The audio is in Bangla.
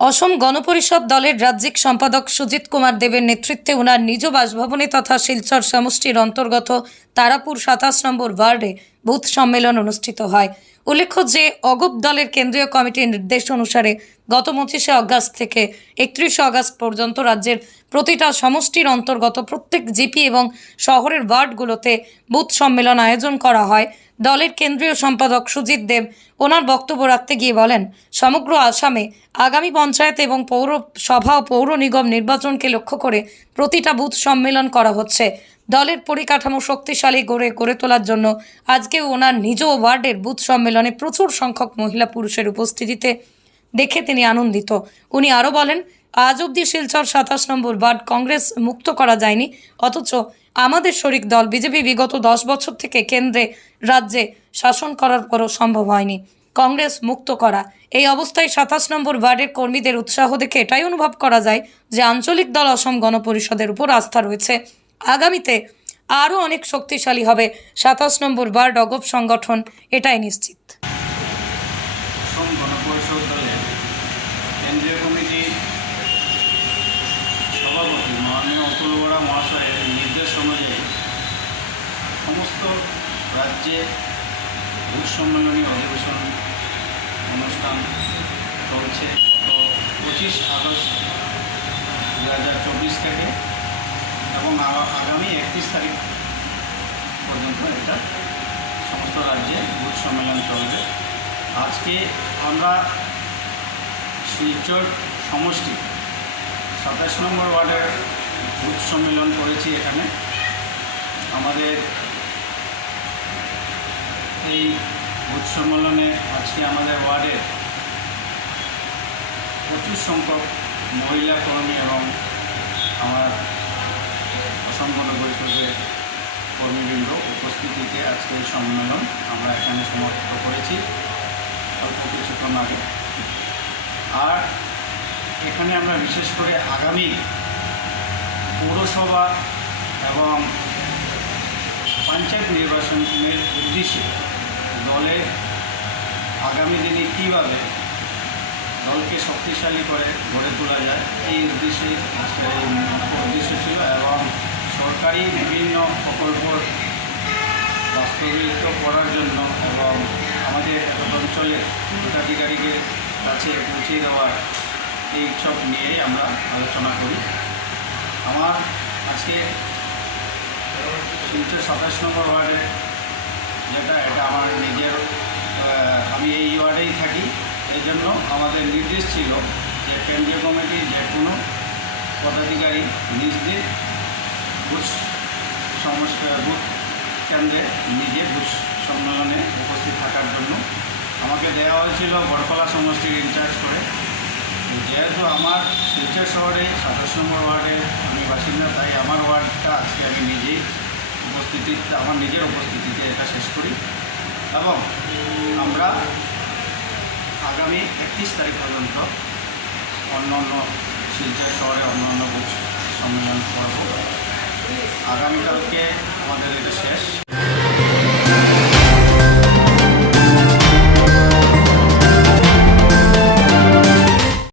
অসম গণপরিষদ দলের রাজ্যিক সম্পাদক সুজিত কুমার দেবের নেতৃত্বে ওনার নিজ বাসভবনে তথা শিলচর সমষ্টির অন্তর্গত তারাপুর সাতাশ নম্বর ওয়ার্ডে বুথ সম্মেলন অনুষ্ঠিত হয়। উল্লেখ্য যে, অগপ দলের কেন্দ্রীয় কমিটির নির্দেশ অনুসারে গত পঁচিশে অগাস্ট থেকে একত্রিশে আগস্ট পর্যন্ত রাজ্যের প্রতিটা সমষ্টির অন্তর্গত প্রত্যেক জিপি এবং শহরের ওয়ার্ডগুলোতে বুথ সম্মেলন আয়োজন করা হয়। দলের কেন্দ্রীয় সম্পাদক সুজিত দেব ওনার বক্তব্য রাখতে গিয়ে বলেন, সমগ্র আসামে আগামী পঞ্চায়েত এবং পৌরসভা ও পৌর নিগম নির্বাচনকে লক্ষ্য করে প্রতিটা বুথ সম্মেলন করা হচ্ছে। দলের পরিকাঠামো শক্তিশালী গড়ে গড়ে তোলার জন্য আজকে ওনার নিজ ওয়ার্ডের বুথ সম্মেলনে প্রচুর সংখ্যক মহিলা পুরুষের উপস্থিতিতে দেখে তিনি আনন্দিত। উনি আরও বলেন আজ অবধি শিলচর সাতাশ নম্বর ওয়ার্ড কংগ্রেস মুক্ত করা যায়নি। অথচ আমাদের শরিক দল বিজেপি বিগত দশ বছর থেকে কেন্দ্রে রাজ্যে শাসন করার পরও সম্ভব হয়নি। কংগ্রেস মুক্ত করা। এই অবস্থায় সাতাশ নম্বর ওয়ার্ডের কর্মীদের উৎসাহ দেখে এটাই অনুভব করা যায় যে আঞ্চলিক দল অসম গণপরিষদের উপর আস্থা রয়েছে। আগামীতে আরও অনেক শক্তিশালী হবে সাতাশ নম্বর ওয়ার্ড অগপ সংগঠন, এটাই নিশ্চিত অসম গণপরিষদ দলের কেন্দ্রীয় কমিটির সভাপতি মাননীয় অতুল মহাশয়ের নির্দেশ অনুযায়ী সমস্ত রাজ্যে ভূ সম্মেলনী অধিবেশন অনুষ্ঠান চলছে গত পঁচিশ আগস্ট দু হাজার চব্বিশ থেকে এবং আগামী একত্রিশ তারিখ পর্যন্ত এটা সমস্ত রাজ্যে ভূ সম্মেলন চলবে। আজকে আমরা শিলচর সমষ্টি সাতাশ নম্বর ওয়ার্ডের বুথ সম্মেলন করেছি এখানে। আমাদের এই বুথ সম্মেলনে আজকে আমাদের ওয়ার্ডের প্রচুর সংখ্যক মহিলা কর্মী এবং আমার গণ পরিষদের কর্মীবৃন্দ উপস্থিতিতে আজকে এই সম্মেলন আমরা এখানে সমাপ্ত করেছি। অল্প কিছুক্ষণ আগে। আর এখানে আমরা বিশেষ করে আগামী পৌরসভা এবং পঞ্চায়েত নির্বাচনের উদ্দেশ্যে দলের আগামী দিনে কীভাবে দলকে শক্তিশালী করে গড়ে তোলা যায়, এই উদ্দেশ্যে উদ্দেশ্য ছিল এবং সরকারি বিভিন্ন প্রকল্প বাস্তবায়িত করার জন্য এবং আমাদের এত অঞ্চলের ভোটাধিকারীদের কাছে পৌঁছে দেওয়ার এই সব নিয়েই আমরা আলোচনা করি। আমার আজকে শিলচর সাতাশ নম্বর ওয়ার্ডে যেটা, এটা আমার নিজের আমি এই ওয়ার্ডেই থাকি। এই জন্য আমাদের নির্দেশ ছিল যে কেন্দ্রীয় কমিটির যে কোনো পদাধিকারী নিজ নিজদের বুথ সমস্যা বুথ কেন্দ্রে নিজে বুথ সম্মেলনে উপস্থিত থাকার জন্য। আমাকে দেওয়া হয়েছিল বরকলা সমষ্টির ইনচার্জ করে। যেহেতু আমার শিলচর শহরে সাতাশ নম্বর ওয়ার্ডে আমি বাসিন্দা, তাই আমার ওয়ার্ডটা আজকে আমি নিজেই উপস্থিতিতে আমার নিজের উপস্থিতিতে এটা শেষ করি। এবং আমরা আগামী একত্রিশ তারিখ পর্যন্ত অন্য অন্য শিলচর শহরে অন্য অন্য সম্মেলন করব। আগামীকালকে আমাদের এটা শেষ।